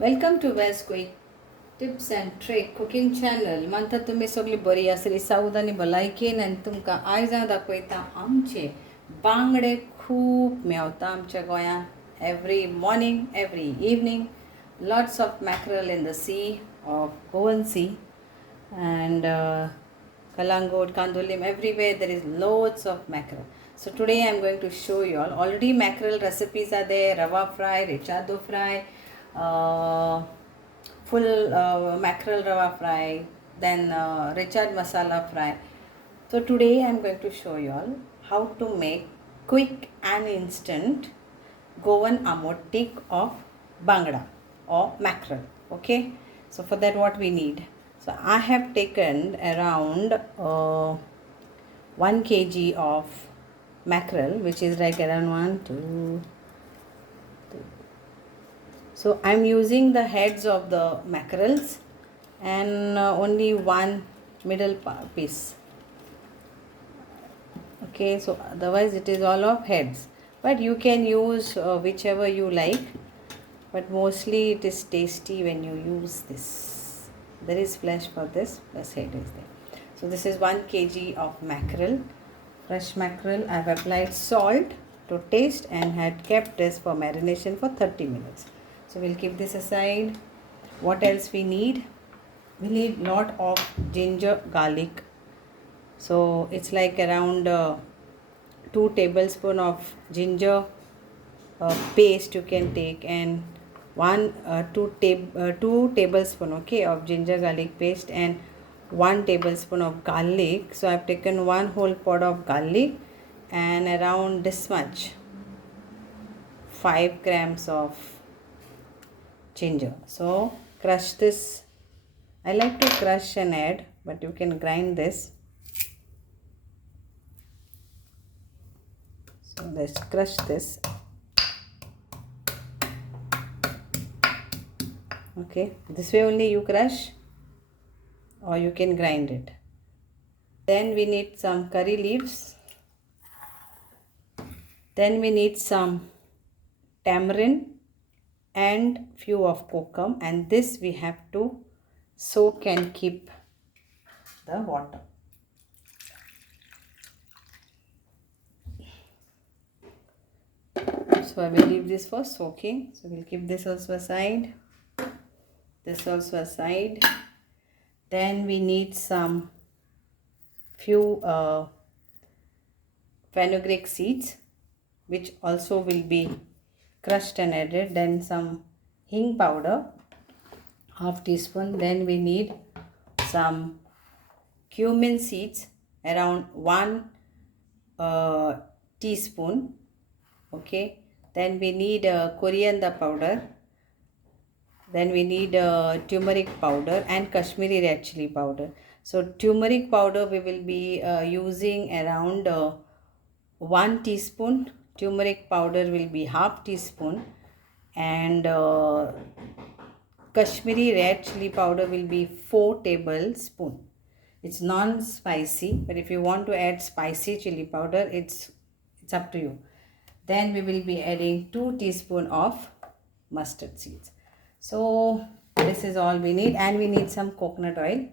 Welcome to valsquicktips and tricks cooking channel. म्हणतात तुम्ही सगळी बरी आसली सावध आनी भलायकेन आनी तुमकां आयज हांव दाखयता आमचे बांगडे खूब मेवता आमच्या गोंयांत every morning every evening lots of mackerel in the sea of Goan Sea and Kalangot, Kandolim, everywhere there is loads of mackerel. So today I am going to show you all. Already mackerel recipes are there: rava fry, rechado fry, full mackerel rava fry, then rechad masala fry. So today I am going to show you all how to make quick and instant Goan Amot Tik of Bangda or mackerel. Okay, so for that what we need, so I have taken around 1 kg of mackerel, which is like around 1 2 3. So I'm using the heads of the mackerels and only one middle piece. Okay, so otherwise it is all of heads, but you can use whichever you like, but mostly it is tasty when you use this. There is flesh for this, plus head is there. So this is 1 kg of mackerel, fresh mackerel. I have applied salt to taste and had kept this for marination for 30 minutes. So we'll keep this aside. What else we need? We need lot of ginger garlic. So it's like around 2 tablespoons of ginger paste you can take, and 2 tablespoon, okay, of ginger garlic paste, and 1 tablespoon of garlic. So I've taken 1 whole pot of garlic and around this much 5 grams of ginger. So crush this. I like to crush and add, but you can grind this. So let's crush this. Okay, this way only you crush, or you can grind it. Then we need some curry leaves. Then we need some tamarind and few of kokum, and this we have to soak and keep the water. So I will leave this for soaking. So we'll keep this also aside. This also aside. Then we need some few fenugreek seeds, which also will be crushed and added. Then some hing powder, half teaspoon. Then we need some cumin seeds, around 1 teaspoon. Okay. Then we need coriander powder. Then we need turmeric powder and Kashmiri red chili powder. So turmeric powder we will be using around 1 teaspoon. Turmeric powder will be half teaspoon, and Kashmiri red chili powder will be 4 tablespoons. It's non-spicy, but if you want to add spicy chili powder, it's up to you. Then we will be adding 2 teaspoons of mustard seeds. So this is all we need, and we need some coconut oil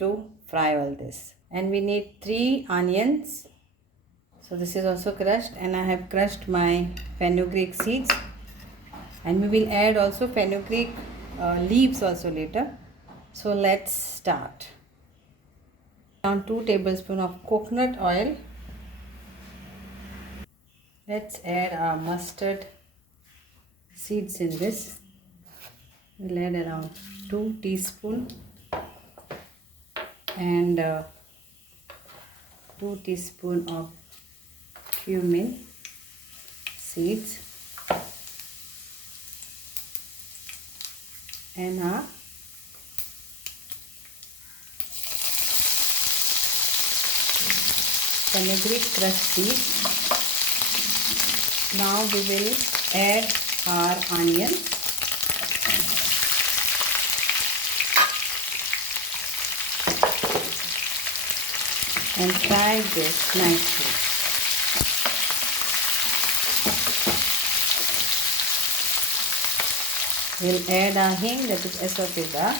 to fry all this. And we need 3 onions. So this is also crushed, and I have crushed my fenugreek seeds, and we will add also fenugreek leaves also later. So let's start. Around 2 tablespoons of coconut oil. Let's add our mustard seeds in this. We'll add around 2 teaspoons and 2 teaspoons of cumin seeds, and our fenugreek crushed seeds. Now we will add our onions. And fry this nicely. We'll add our hing, that is esophaga.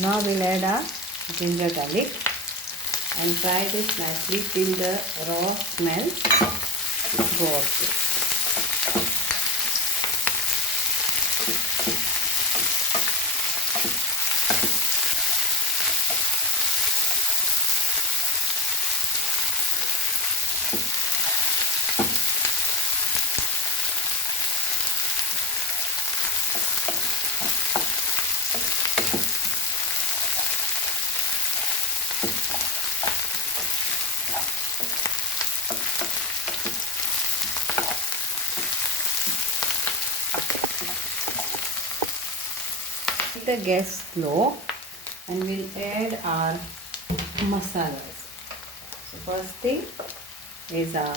Now we'll add our ginger garlic and fry this nicely till the raw smells go off. The gas slow and we'll add our masalas. So first thing is our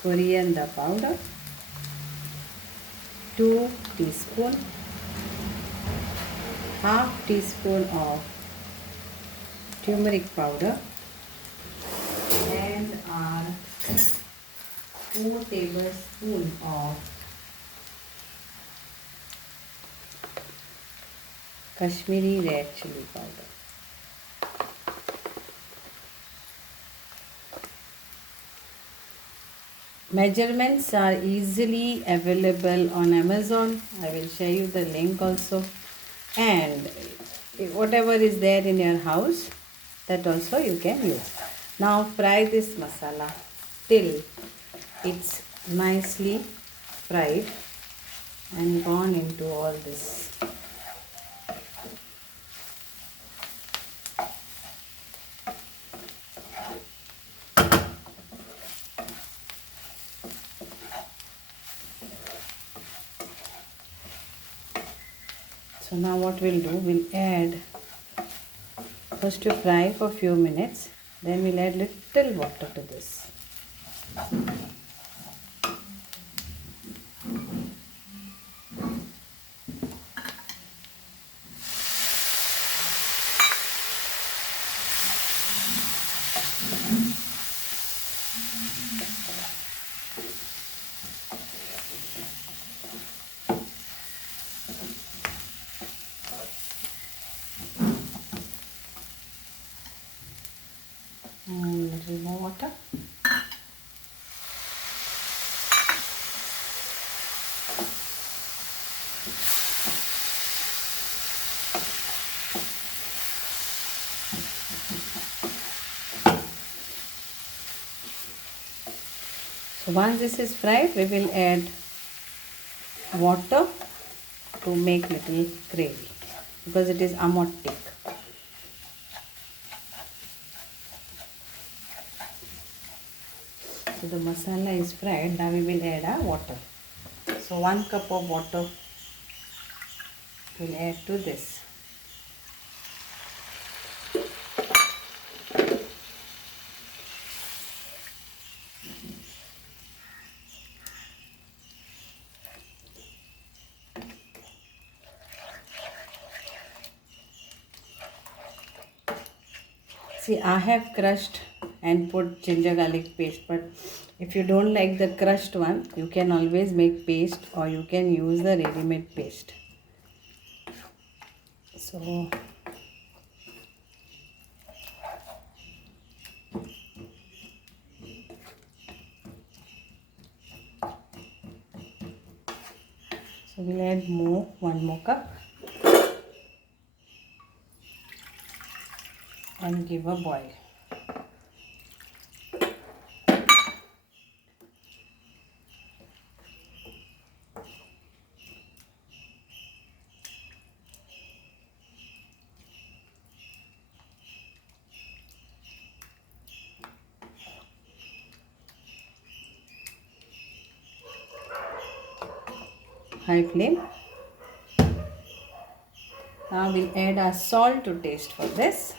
coriander powder, 2 teaspoon, half teaspoon of turmeric powder, and our 4 tablespoons of Kashmiri red chili powder. Measurements are easily available on Amazon. I will share you the link also. And whatever is there in your house, that also you can use. Now fry this masala till it's nicely fried and gone into all this. So now what we'll do, we'll add, first to fry for a few minutes, then we'll add little water to this. And a little more water. So once this is fried, we will add water to make little gravy because it is Amot Tik. So the masala is fried, now we will add our water. So 1 cup of water we'll add to this. See, I have crushed and put ginger garlic paste, but if you don't like the crushed one, you can always make paste or you can use the ready-made paste. So we'll add 1 more cup and give a boil. High flame. Now we'll add our salt to taste for this.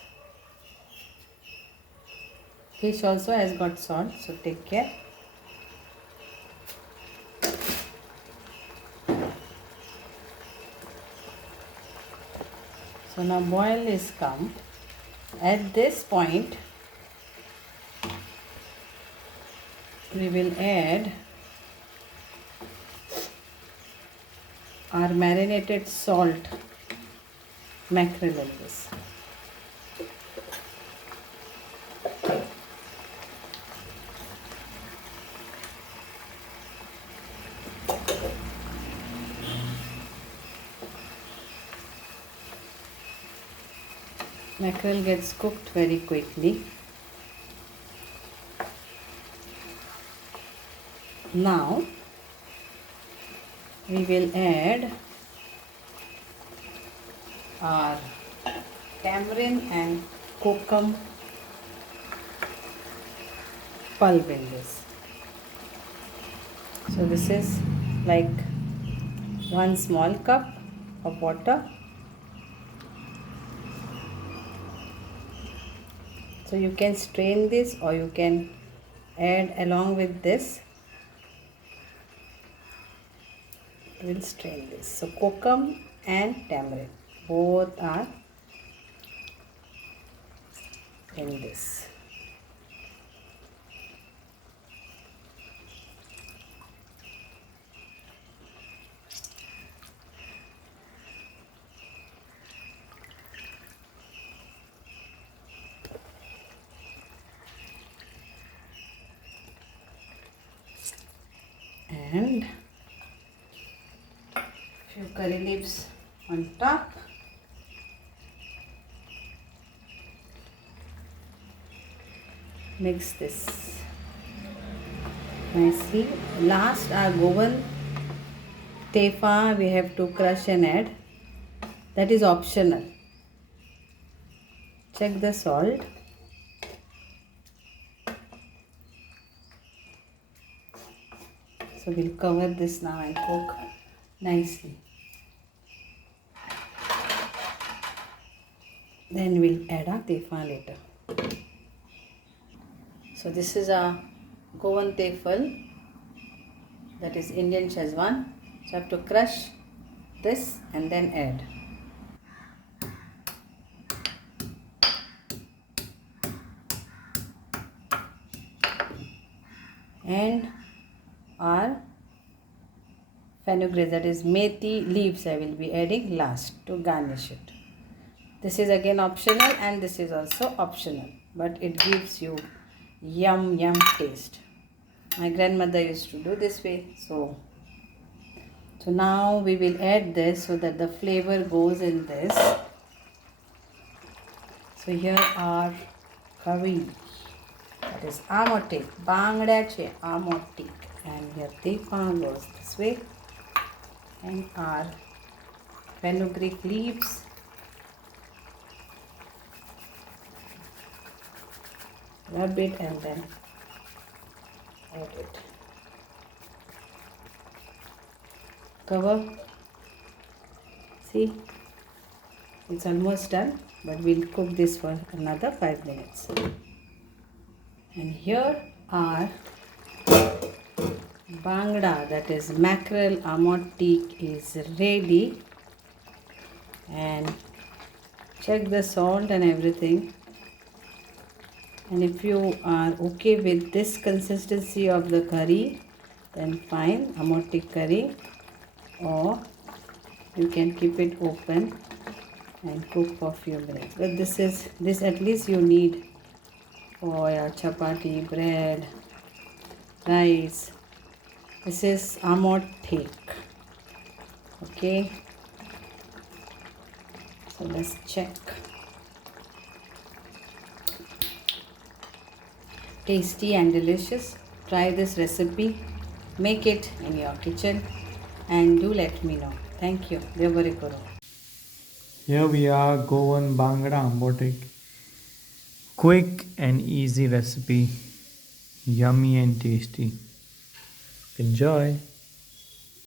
Fish also has got salt, so take care. So now boil is come. At this point, we will add our marinated salt mackerel in this. Mackerel gets cooked very quickly. Now we will add our tamarind and kokum pulp in this. So this is like 1 small cup of water. So you can strain this or you can add along with this. We'll strain this. So kokum and tamarind both are in this. And few curry leaves on top. Mix this nicely. Last, our Goan tefa we have to crush and add. That is optional. Check the salt. So we'll cover this now and cook nicely. Then we'll add our tefa later. So this is a Goan tefal, that is Indian Shezwan. So I have to crush this and then add. And our fenugreek, that is methi leaves, I will be adding last to garnish it. This is again optional and this is also optional, but it gives you yum taste. My grandmother used to do this way. So now we will add this so that the flavor goes in this. So here are curry, that is Amot Tik, Bangdyache Amot Tik, and here tefa goes this way, and our fenugreek leaves. Rub it and then add it. Cover. See, it's almost done, but we'll cook this for another 5 minutes. And here are bangda, that is Mackeral Amot Tik, is ready. And check the salt and everything. And if you are okay with this consistency of the curry, then fine, Amot Tik curry, or you can keep it open and cook for a few minutes. But this at least you need for your chapati, bread, rice. This is Amot Tik. Okay. So let's check. Tasty and delicious. Try this recipe. Make it in your kitchen and do let me know. Thank you. Devarikuru. Here we are, Goan Bangdyache Amot Tik. Quick and easy recipe. Yummy and tasty. Enjoy.